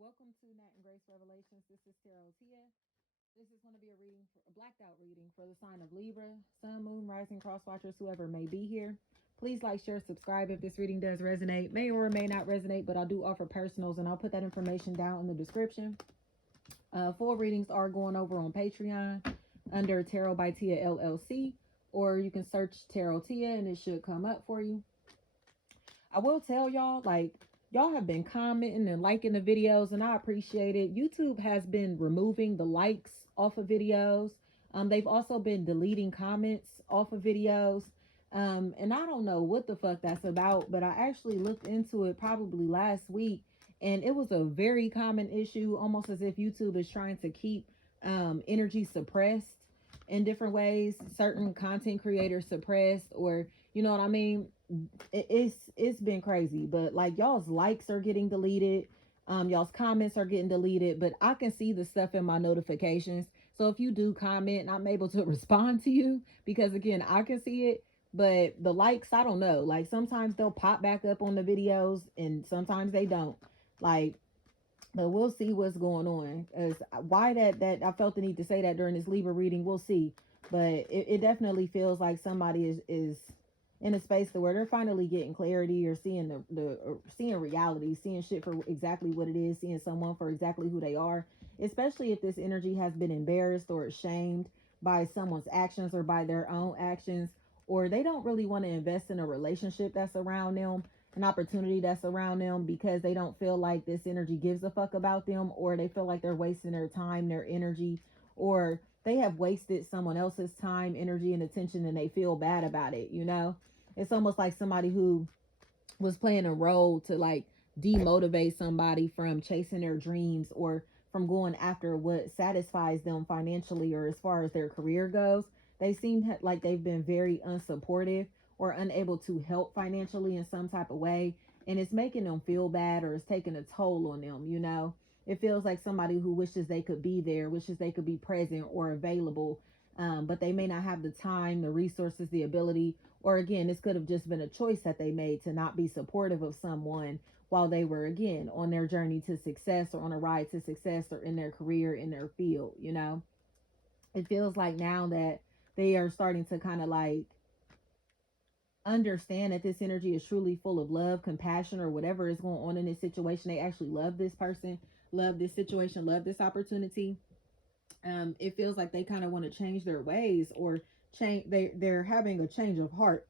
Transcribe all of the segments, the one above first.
Welcome to Nat and Grace Revelations. This is Tarot Tia. This is going to be a reading, for a blacked out reading for the sign of Libra, Sun, Moon, Rising, Cross Watchers, whoever may be here. Please like, share, subscribe if this reading does resonate. May or may not resonate, but I do offer personals, and I'll put that information down in the description. Full readings are going over on Patreon under Tarot by Tia LLC, or you can search Tarot Tia and it should come up for you. I will tell y'all, like, y'all have been commenting and liking the videos, and I appreciate it. YouTube has been removing the likes off of videos. They've also been deleting comments off of videos. And I don't know what the fuck that's about, but I actually looked into it probably last week, and it was a very common issue, almost as if YouTube is trying to keep energy suppressed in different ways, certain content creators suppressed, or you know what I mean. It's been crazy, but like y'all's likes are getting deleted, y'all's comments are getting deleted, but I can see the stuff in my notifications. So if you do comment, I'm able to respond to you, because again, I can see it. But the likes, I don't know, like sometimes they'll pop back up on the videos and sometimes they don't, like. But we'll see what's going on. As why that I felt the need to say that during this Libra reading, we'll see. But it definitely feels like somebody is in a space to where they're finally getting clarity, or seeing the seeing reality, seeing shit for exactly what it is, seeing someone for exactly who they are. Especially if this energy has been embarrassed or ashamed by someone's actions or by their own actions, or they don't really want to invest in a relationship that's around them, an opportunity that's around them, because they don't feel like this energy gives a fuck about them, or they feel like they're wasting their time, their energy, or they have wasted someone else's time, energy, and attention, and they feel bad about it, you know. It's almost like somebody who was playing a role to like demotivate somebody from chasing their dreams, or from going after what satisfies them financially, or as far as their career goes. They seem like they've been very unsupportive or unable to help financially in some type of way, and it's making them feel bad, or it's taking a toll on them, you know. It feels like somebody who wishes they could be there, wishes they could be present or available, but they may not have the time, the resources, the ability, or again, this could have just been a choice that they made to not be supportive of someone while they were, again, on their journey to success, or on a ride to success, or in their career, in their field, you know. It feels like now that they are starting to kind of like understand that this energy is truly full of love, compassion, or whatever is going on in this situation. They actually love this person, love this situation, love this opportunity. It feels like they kind of want to change their ways, or change. They're having a change of heart,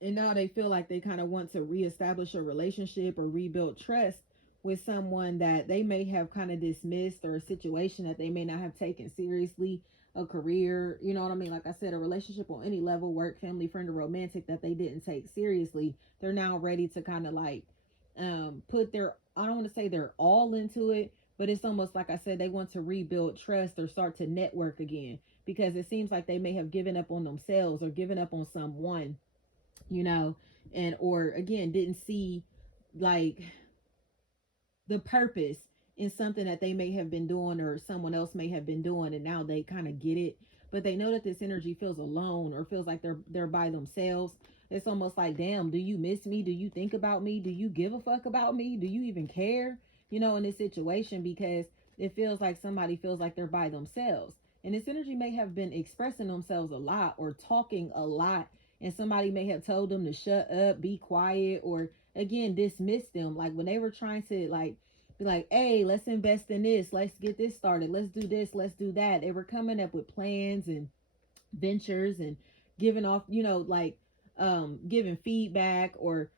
and now they feel like they kind of want to reestablish a relationship or rebuild trust with someone that they may have kind of dismissed, or a situation that they may not have taken seriously, a career, you know what I mean? Like I said, a relationship on any level, work, family, friend, or romantic, that they didn't take seriously. They're now ready to kind of like put their, I don't want to say they're all into it, but it's almost like I said, they want to rebuild trust or start to network again, because it seems like they may have given up on themselves or given up on someone, you know, and or again didn't see like the purpose in something that they may have been doing, or someone else may have been doing, and now they kind of get it. But they know that this energy feels alone, or feels like they're by themselves. It's almost like, damn, do you miss me? Do you think about me? Do you give a fuck about me? Do you even care, you know, in this situation? Because it feels like somebody feels like they're by themselves, and this energy may have been expressing themselves a lot, or talking a lot, and somebody may have told them to shut up, be quiet, or again dismiss them, like when they were trying to like be like, hey, let's invest in this, let's get this started, let's do this, let's do that. They were coming up with plans and ventures, and giving off, you know, like giving feedback, or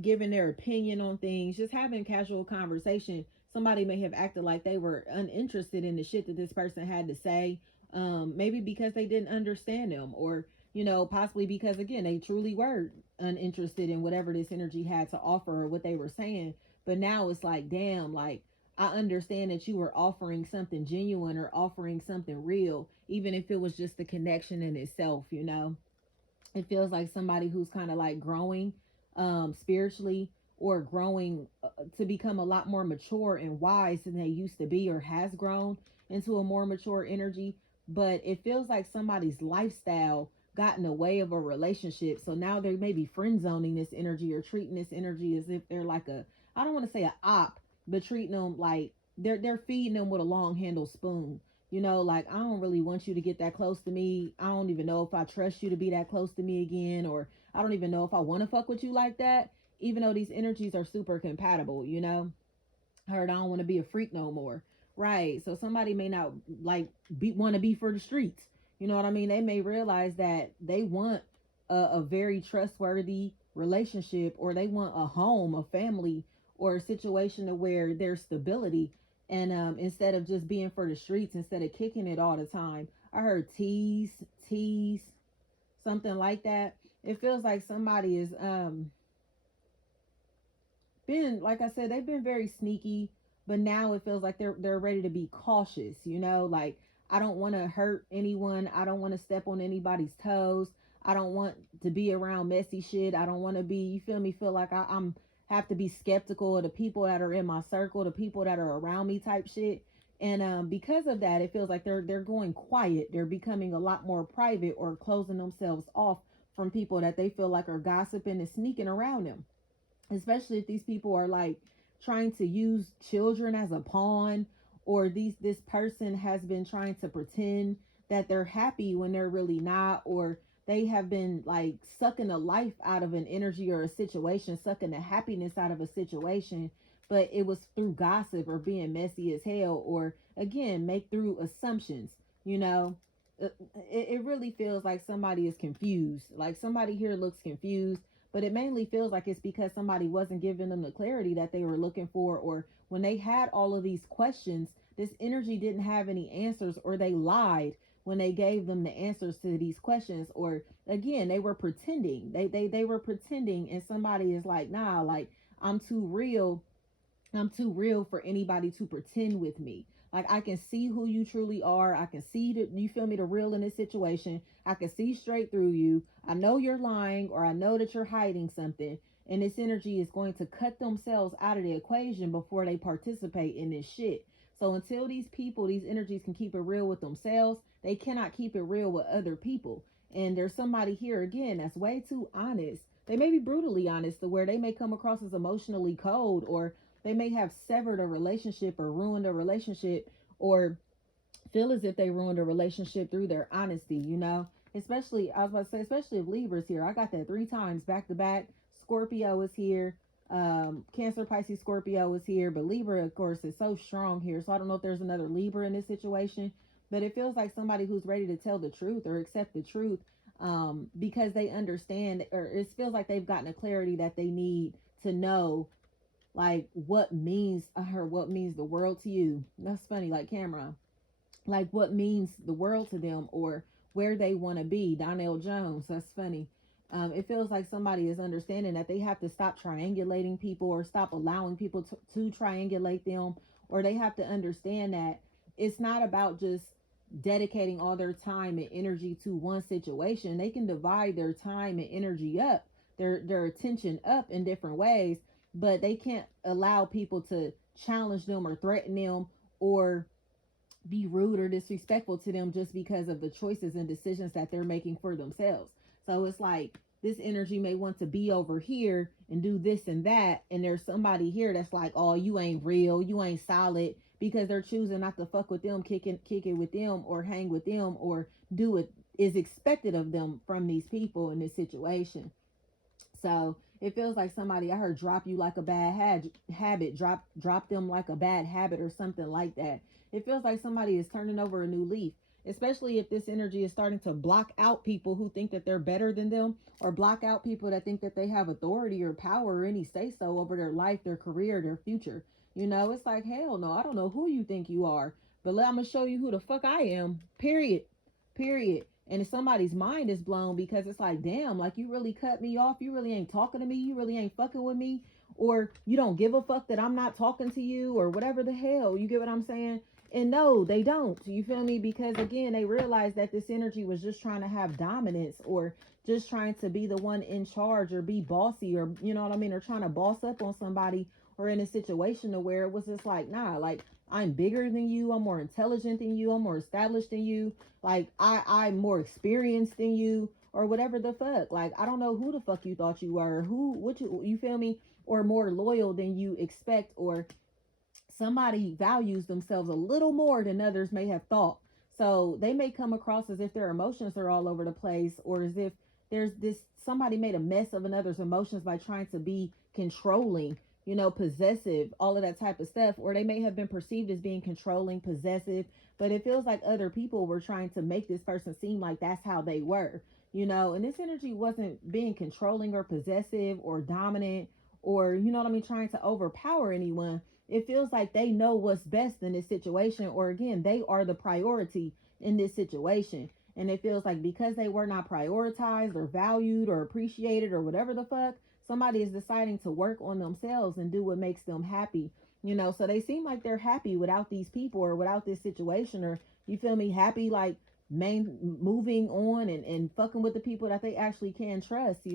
giving their opinion on things, just having casual conversation. Somebody may have acted like they were uninterested in the shit that this person had to say, maybe because they didn't understand them, or you know, possibly because again they truly were uninterested in whatever this energy had to offer, or what they were saying. But now it's like, damn, like, I understand that you were offering something genuine, or offering something real, even if it was just the connection in itself, you know. It feels like somebody who's kind of like growing spiritually, or growing to become a lot more mature and wise than they used to be, or has grown into a more mature energy. But it feels like somebody's lifestyle got in the way of a relationship, so now they may be friend zoning this energy, or treating this energy as if they're like a, I don't want to say a op, but treating them like they're feeding them with a long handled spoon. You know, like, I don't really want you to get that close to me. I don't even know if I trust you to be that close to me again, or I don't even know if I want to fuck with you like that, even though these energies are super compatible, you know? Heard I don't want to be a freak no more. Right. So somebody may not like want to be for the streets. You know what I mean? They may realize that they want a very trustworthy relationship, or they want a home, a family, or a situation to where there's stability. And instead of just being for the streets, instead of kicking it all the time. I heard tease, something like that. It feels like somebody is been, like I said, they've been very sneaky, but now it feels like they're ready to be cautious, you know, like, I don't want to hurt anyone, I don't want to step on anybody's toes, I don't want to be around messy shit, I don't want to be, you feel me, feel like I'm have to be skeptical of the people that are in my circle, the people that are around me type shit. And because of that, it feels like they're going quiet, they're becoming a lot more private, or closing themselves off from people that they feel like are gossiping and sneaking around them, especially if these people are like trying to use children as a pawn, or this person has been trying to pretend that they're happy when they're really not, or they have been like sucking the life out of an energy or a situation, sucking the happiness out of a situation, but it was through gossip or being messy as hell, or again make through assumptions, you know. It really feels like somebody is confused, like somebody here looks confused, but it mainly feels like it's because somebody wasn't giving them the clarity that they were looking for, or when they had all of these questions, this energy didn't have any answers, or they lied when they gave them the answers to these questions, or again they were pretending, they were pretending, and somebody is like, nah, like, I'm too real, I'm too real for anybody to pretend with me. Like, I can see who you truly are. I can see that, you feel me, the real in this situation. I can see straight through you. I know you're lying, or I know that you're hiding something. And this energy is going to cut themselves out of the equation before they participate in this shit. So until these people, these energies can keep it real with themselves, they cannot keep it real with other people. And there's somebody here again that's way too honest. They may be brutally honest, to where they may come across as emotionally cold, or they may have severed a relationship or ruined a relationship, or feel as if they ruined a relationship through their honesty, you know? Especially, I was about to say, especially if Libra's here. I got that 3 times back to back. Scorpio is here. Cancer, Pisces, Scorpio is here. But Libra, of course, is so strong here. So I don't know if there's another Libra in this situation. But it feels like somebody who's ready to tell the truth or accept the truth, because they understand, or it feels like they've gotten a clarity that they need to know, like, what means the world to you. That's funny, like CamRon, like what means the world to them, or where they want to be. Donnell Jones, that's funny. It feels like somebody is understanding that they have to stop triangulating people, or stop allowing people to triangulate them, or they have to understand that it's not about just dedicating all their time and energy to one situation. They can divide their time and energy up, their attention up in different ways, but they can't allow people to challenge them or threaten them, or be rude or disrespectful to them, just because of the choices and decisions that they're making for themselves. So it's like this energy may want to be over here and do this and that, and there's somebody here that's like, oh, you ain't real, you ain't solid, because they're choosing not to fuck with them, kick it with them, or hang with them, or do what is expected of them from these people in this situation. So it feels like somebody, I heard, drop you like a bad habit, drop them like a bad habit, or something like that. It feels like somebody is turning over a new leaf, especially if this energy is starting to block out people who think that they're better than them, or block out people that think that they have authority or power or any say so over their life, their career, their future. You know, it's like, hell no, I don't know who you think you are, but I'm gonna show you who the fuck I am. Period. And if somebody's mind is blown, because it's like, damn, like, you really cut me off, you really ain't talking to me, you really ain't fucking with me, or you don't give a fuck that I'm not talking to you, or whatever the hell, you get what I'm saying? And no, they don't, you feel me? Because again, they realize that this energy was just trying to have dominance, or just trying to be the one in charge, or be bossy, or you know what I mean, or trying to boss up on somebody, or in a situation to where it was just like, nah, like, I'm bigger than you, I'm more intelligent than you, I'm more established than you, like, I'm more experienced than you, or whatever the fuck. Like, I don't know who the fuck you thought you were, who, what you feel me, or more loyal than you expect, or somebody values themselves a little more than others may have thought. So they may come across as if their emotions are all over the place, or as if there's this somebody made a mess of another's emotions by trying to be controlling, possessive, all of that type of stuff. Or they may have been perceived as being controlling, possessive, but it feels like other people were trying to make this person seem like that's how they were, and this energy wasn't being controlling or possessive or dominant or, what I mean, trying to overpower anyone. It feels like they know what's best in this situation, or again, they are the priority in this situation. And it feels like because they were not prioritized or valued or appreciated or whatever the fuck, somebody is deciding to work on themselves and do what makes them happy. So they seem like they're happy without these people or without this situation, or you feel me, happy like moving on and fucking with the people that they actually can trust,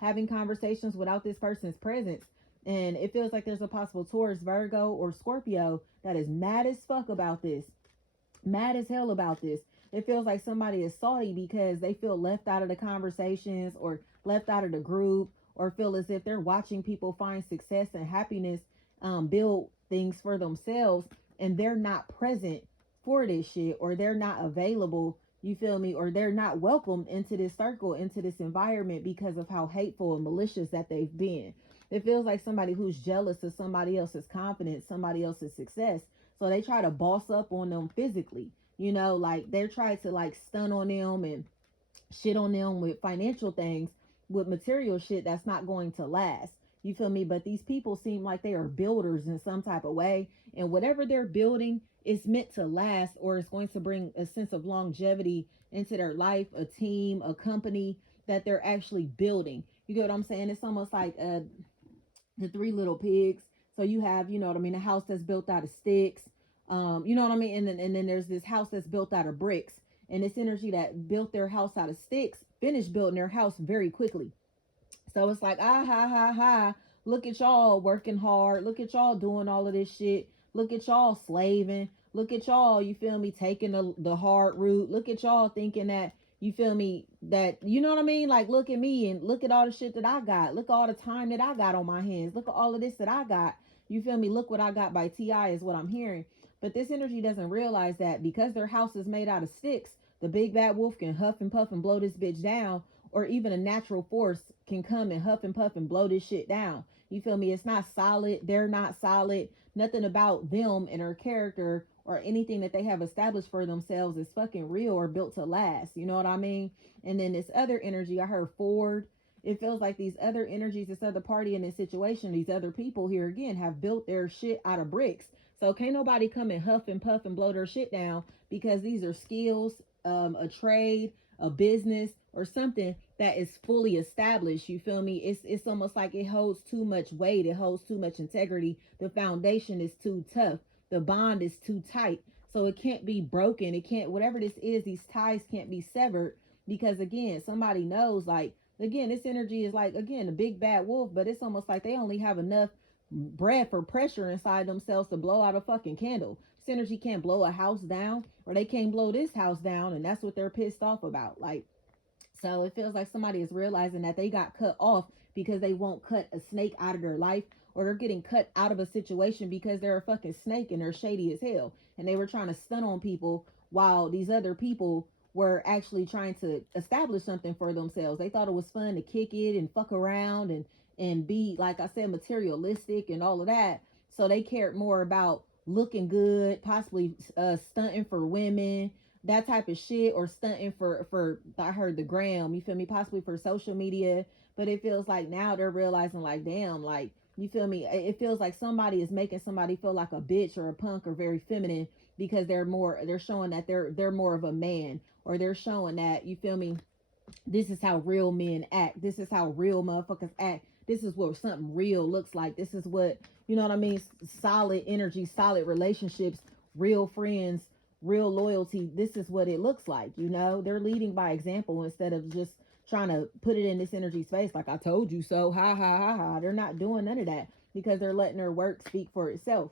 having conversations without this person's presence. And it feels like there's a possible Taurus, Virgo, or Scorpio that is mad as fuck about this. Mad as hell about this. It feels like somebody is salty because they feel left out of the conversations or left out of the group, or feel as if they're watching people find success and happiness, build things for themselves, and they're not present for this shit, or they're not available, you feel me, or they're not welcomed into this circle, into this environment, because of how hateful and malicious that they've been. It feels like somebody who's jealous of somebody else's confidence, somebody else's success. So they try to boss up on them physically, like they're trying to like stun on them and shit on them with financial things, with material shit that's not going to last. You feel me? But these people seem like they are builders in some type of way. And whatever they're building is meant to last, or it's going to bring a sense of longevity into their life, a team, a company that they're actually building. You get what I'm saying? It's almost like the Three Little Pigs. So you have, a house that's built out of sticks. You know what I mean? And then there's this house that's built out of bricks. And this energy that built their house out of sticks finished building their house very quickly. So it's like, ah, ha, ha, ha. Look at y'all working hard. Look at y'all doing all of this shit. Look at y'all slaving. Look at y'all, you feel me, taking the hard route. Look at y'all thinking that, you feel me, that, you know what I mean? Like, look at me and look at all the shit that I got. Look at all the time that I got on my hands. Look at all of this that I got. You feel me? Look what I got by T.I. is what I'm hearing. But this energy doesn't realize that because their house is made out of sticks, the big bad wolf can huff and puff and blow this bitch down, or even a natural force can come and huff and puff and blow this shit down. You feel me? It's not solid. They're not solid. Nothing about them and their character or anything that they have established for themselves is fucking real or built to last. You know what I mean? And then this other energy, I heard Ford. It feels like these other energies, this other party in this situation, these other people here again have built their shit out of bricks. So can't nobody come and huff and puff and blow their shit down, because these are skills, a trade, a business, or something that is fully established. You feel me? It's almost like it holds too much weight. It holds too much integrity. The foundation is too tough. The bond is too tight. So it can't be broken. It can't, whatever this is, these ties can't be severed, because again, somebody knows, like, again, this energy is like, again, a big bad wolf, but it's almost like they only have enough breath or pressure inside themselves to blow out a fucking candle. This energy can't blow a house down, or they can't blow this house down, and that's what they're pissed off about. Like, so it feels like somebody is realizing that they got cut off because they won't cut a snake out of their life, or they're getting cut out of a situation because they're a fucking snake and they're shady as hell. And they were trying to stun on people while these other people were actually trying to establish something for themselves. They thought it was fun to kick it and fuck around and be, like I said, materialistic and all of that. So they cared more about looking good, possibly stunting for women, that type of shit, or stunting for I heard the gram, you feel me, possibly for social media. But it feels like now they're realizing, like, damn, like, you feel me, it feels like somebody is making somebody feel like a bitch or a punk or very feminine, because they're showing that they're more of a man, or they're showing that, you feel me, this is how real men act, this is how real motherfuckers act, this is what something real looks like, this is what, you know what I mean, solid energy, solid relationships, real friends, real loyalty, this is what it looks like. They're leading by example instead of just trying to put it in this energy space like, I told you so, ha ha ha ha. They're not doing none of that, because they're letting their work speak for itself.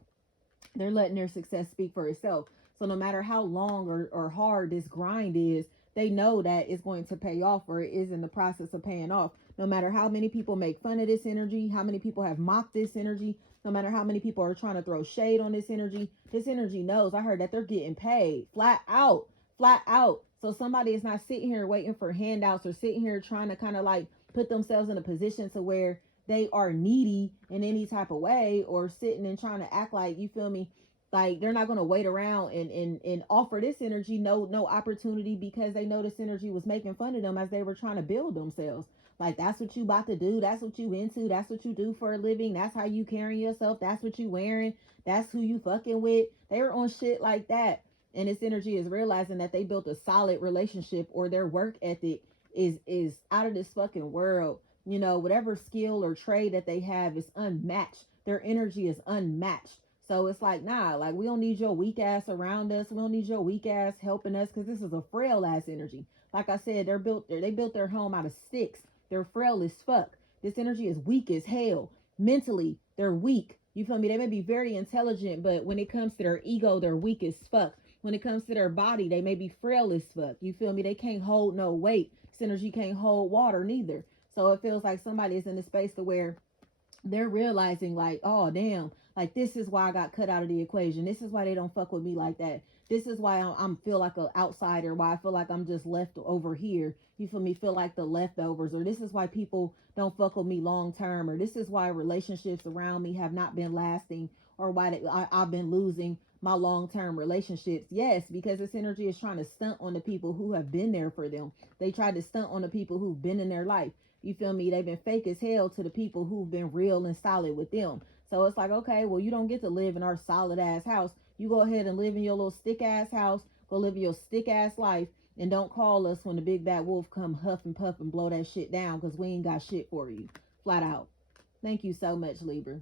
They're letting their success speak for itself. So no matter how long or hard this grind is, they know that it's going to pay off, or it is in the process of paying off. No matter how many people make fun of this energy, how many people have mocked this energy, no matter how many people are trying to throw shade on this energy knows. I heard that they're getting paid flat out, flat out. So somebody is not sitting here waiting for handouts or sitting here trying to kind of like put themselves in a position to where they are needy in any type of way, or sitting and trying to act like, you feel me, like they're not going to wait around and offer this energy no opportunity, because they know this energy was making fun of them as they were trying to build themselves. Like, that's what you about to do, that's what you into, that's what you do for a living, that's how you carry yourself, that's what you wearing, that's who you fucking with. They were on shit like that. And this energy is realizing that they built a solid relationship, or their work ethic is out of this fucking world. You know, whatever skill or trade that they have is unmatched. Their energy is unmatched. So it's like, nah, like, we don't need your weak ass around us. We don't need your weak ass helping us, because this is a frail ass energy. Like I said, they built their home out of sticks. They're frail as fuck. This energy is weak as hell. Mentally, they're weak. You feel me? They may be very intelligent, but when it comes to their ego, they're weak as fuck. When it comes to their body, they may be frail as fuck. You feel me? They can't hold no weight. This energy can't hold water neither. So it feels like somebody is in a space to where they're realizing like, oh damn, like, this is why I got cut out of the equation. This is why they don't fuck with me like that. This is why I'm feel like an outsider, why I feel like I'm just left over here. You feel me? Feel like the leftovers. Or this is why people don't fuck with me long term. Or this is why relationships around me have not been lasting. Or why I've been losing my long term relationships. Yes, because this energy is trying to stunt on the people who have been there for them. They tried to stunt on the people who've been in their life. You feel me? They've been fake as hell to the people who've been real and solid with them. So it's like, okay, well, you don't get to live in our solid ass house. You go ahead and live in your little stick ass house. Go live your stick ass life. And don't call us when the big bad wolf come huff and puff and blow that shit down, because we ain't got shit for you. Flat out. Thank you so much, Libra.